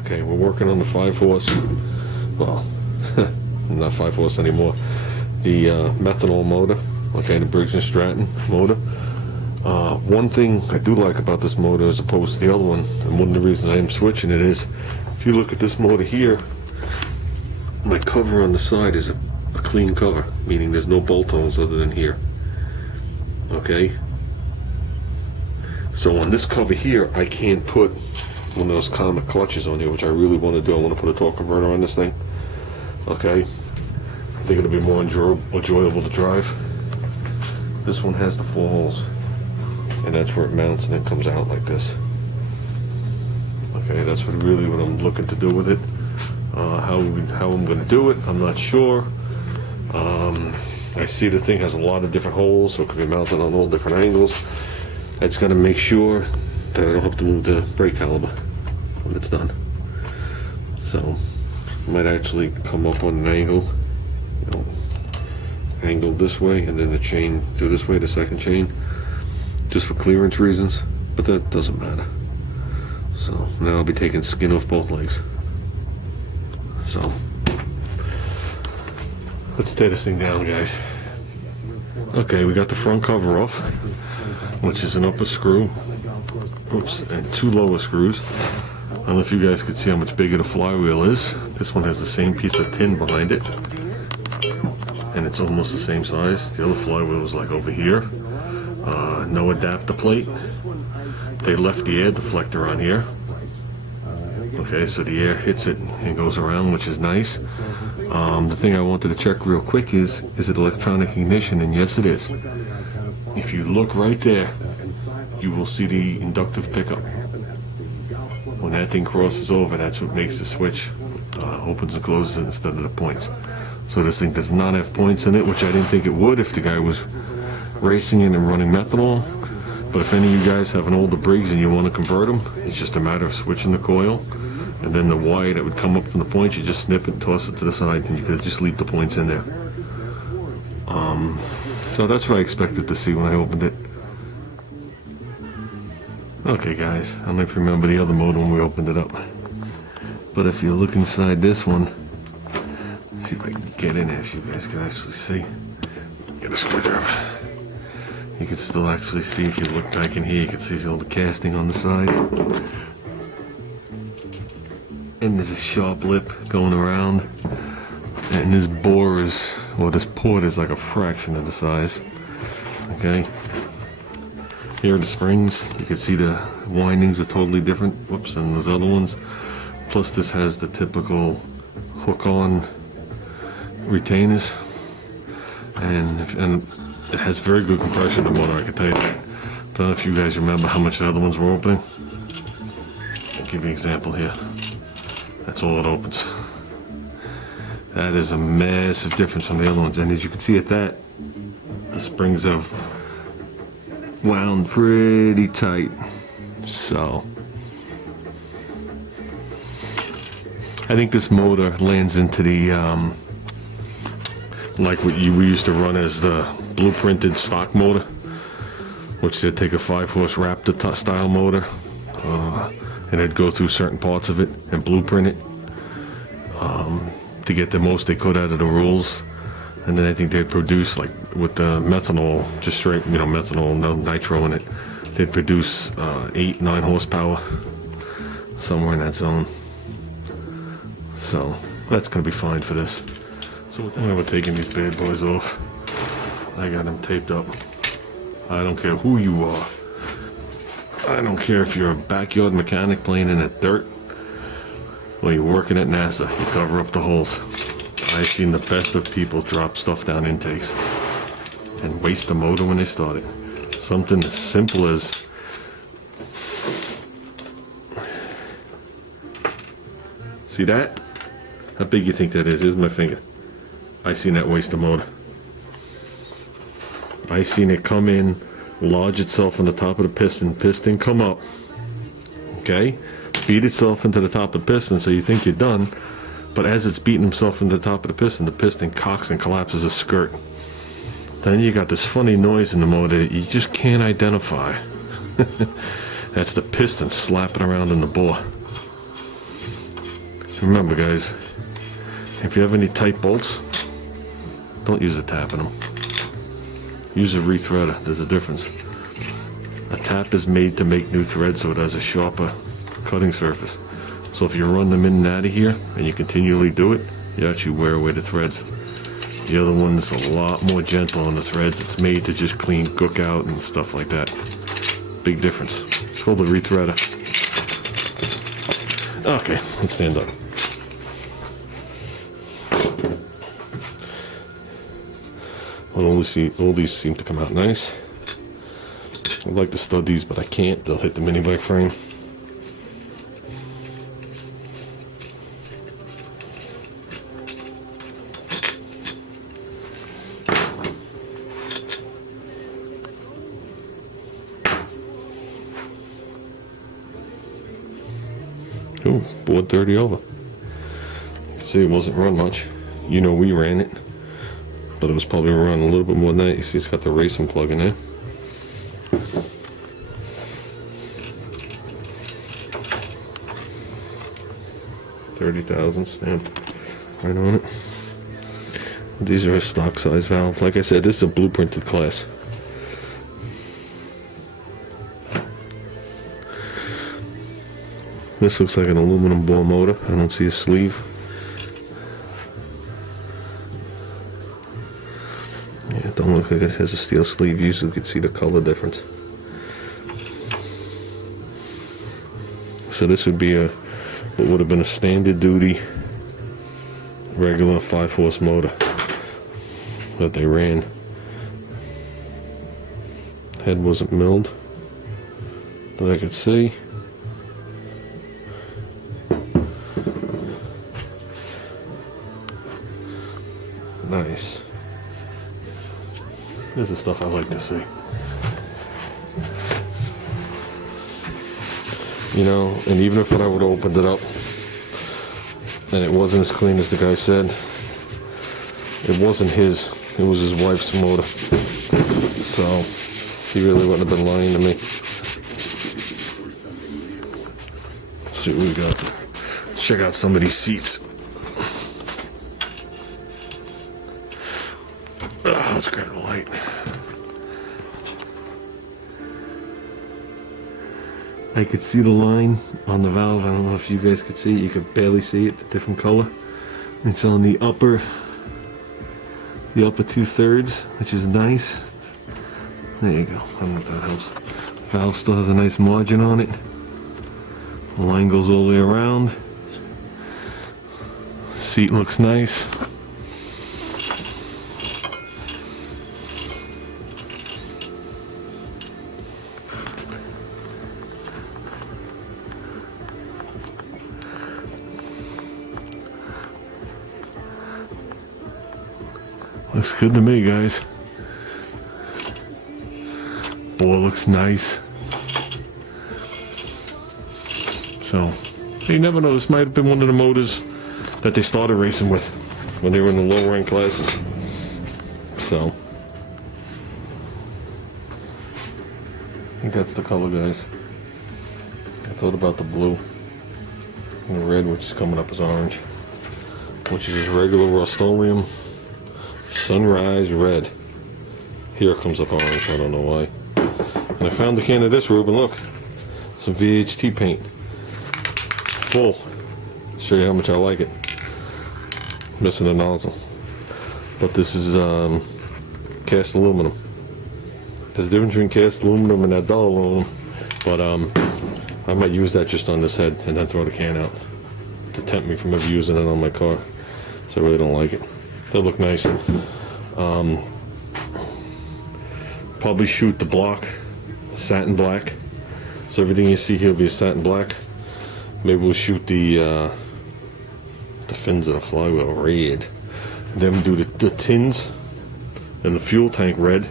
Okay, we're working on the 5-horse, well, not 5-horse anymore, the methanol motor, okay, the Briggs & Stratton motor. One thing I do like about this motor as opposed to the other one, and one of the reasons I am switching it is, if you look at this motor here, my cover on the side is a clean cover, meaning there's no bolt holes other than here. Okay? So on this cover here, I can't put one of those common clutches on here, which I really want to do. I want to put a torque converter on this thing. Okay? I think it'll be more enjoyable to drive. This one has the 4 holes, and that's where it mounts and then comes out like this. Okay, that's what I'm looking to do with it. How I'm going to do it, I'm not sure. I see the thing has a lot of different holes, so it could be mounted on all different angles. I just got to make sure that I don't have to move the brake caliper when it's done. So, I might actually come up on an angle, you know, angle this way, and then the chain do this way, the second chain, just for clearance reasons, but that doesn't matter. So, now I'll be taking skin off both legs. So, let's tear this thing down, guys. Okay, we got the front cover off, which is an upper screw, oops, and 2 lower screws. I don't know if you guys could see how much bigger the flywheel is. This one has the same piece of tin behind it, and it's almost the same size. The other flywheel was like over here. No adapter plate. They left the air deflector on here. Okay, so the air hits it and goes around, which is nice. The thing I wanted to check real quick is it electronic ignition? And yes, it is. If you look right there, you will see the inductive pickup. When that thing crosses over, that's what makes the switch opens and closes instead of the points. So this thing does not have points in it, which I didn't think it would if the guy was racing it and running methanol. But if any of you guys have an older Briggs and you want to convert them, it's just a matter of switching the coil, and then the wire that would come up from the points, you just snip it, toss it to the side, and you could just leave the points in there. So that's what I expected to see when I opened it. Okay, guys, I don't know if you remember the other motor when we opened it up, but if you look inside this one, let's see if I can get in there so you guys can actually see. Get a screwdriver. You can still actually see, if you look back in here, you can see all the casting on the side. And there's a sharp lip going around. And this bore is, well, this port is like a fraction of the size. Okay. Here are the springs. You can see the windings are totally different, whoops, than those other ones. Plus this has the typical hook-on retainers. And it has very good compression, the motor, I can tell you that. But I don't know if you guys remember how much the other ones were opening. I'll give you an example here. That's all it opens. That is a massive difference from the other ones. And as you can see at that, the springs have wound pretty tight. So, I think this motor lands into the, like what we used to run as the blueprinted stock motor, which they'd take a 5-horse Raptor style motor, and they'd go through certain parts of it and blueprint it to get the most they could out of the rules. And then I think they'd produce, like with the methanol, just straight, you know, methanol, no nitro in it, they'd produce 8-9 horsepower, somewhere in that zone. So that's gonna be fine for this. So we're taking these bad boys off. I got them taped up. I don't care who you are. I don't care if you're a backyard mechanic playing in the dirt or you're working at NASA. You cover up the holes. I've seen the best of people drop stuff down intakes and waste the motor when they start it. Something as simple as see that? How big you think that is? Here's my finger. I seen that waste the motor. I seen it come in, lodge itself on the top of the piston come up, okay, beat itself into the top of the piston, so you think you're done, but as it's beating itself into the top of the piston cocks and collapses a skirt. Then you got this funny noise in the motor that you just can't identify. That's the piston slapping around in the bore. Remember guys, if you have any tight bolts, don't use a tap in them. Use a rethreader. There's a difference. A tap is made to make new thread so it has a sharper cutting surface. So if you run them in and out of here and you continually do it, you actually wear away the threads. The other one is a lot more gentle on the threads. It's made to just clean gook out and stuff like that. Big difference. It's called a rethreader. Okay, let's stand up. Well, all these seem to come out nice. I'd like to stud these, but I can't. They'll hit the mini bike frame. Ooh, board 30 over. See, it wasn't run much. You know we ran it, but it was probably run a little bit more than that. You see it's got the racing plug in there. $30,000 stamp right on it. These are a stock size valve. Like I said, this is a blueprinted class. This looks like an aluminum bore motor. I don't see a sleeve. Yeah, it don't look like it has a steel sleeve. Usually you can see the color difference. So this would be what would have been a standard duty regular 5-horse motor that they ran. Head wasn't milled that I could see. Nice. This is stuff I like to see. You know, and even if I would have opened it up and it wasn't as clean as the guy said, it wasn't his, it was his wife's motor. So he really wouldn't have been lying to me. Let's see what we got. Let's check out some of these seats. Let's grab the light. I could see the line on the valve. I don't know if you guys could see it. You could barely see it, the different color. It's on the upper 2/3, which is nice. There you go. I don't know if that helps. Valve still has a nice margin on it. The line goes all the way around. Seat looks nice. Looks good to me, guys. Bore looks nice. So, you never know. This might have been one of the motors that they started racing with when they were in the lower end classes. So, I think that's the color, guys. I thought about the blue and the red, which is coming up as orange, which is regular Rust-Oleum. Sunrise red. Here comes up orange, I don't know why. And I found a can of this, Ruben, look. Some VHT paint. Full. Show you how much I like it. Missing the nozzle. But this is cast aluminum. There's a difference between cast aluminum and that dull aluminum. But I might use that just on this head and then throw the can out to tempt me from ever using it on my car. So I really don't like it. They look nice. Probably shoot the block satin black. So everything you see here will be a satin black. Maybe we'll shoot the fins of the flywheel red. Then do the tins and the fuel tank red.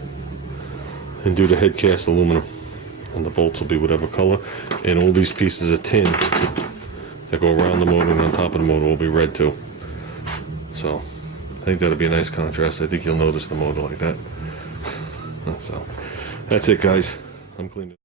And do the head cast aluminum. And the bolts will be whatever color. And all these pieces of tin that go around the motor and on top of the motor will be red too. So I think that'll be a nice contrast. I think you'll notice the motor like that. So that's it, guys. I'm cleaning.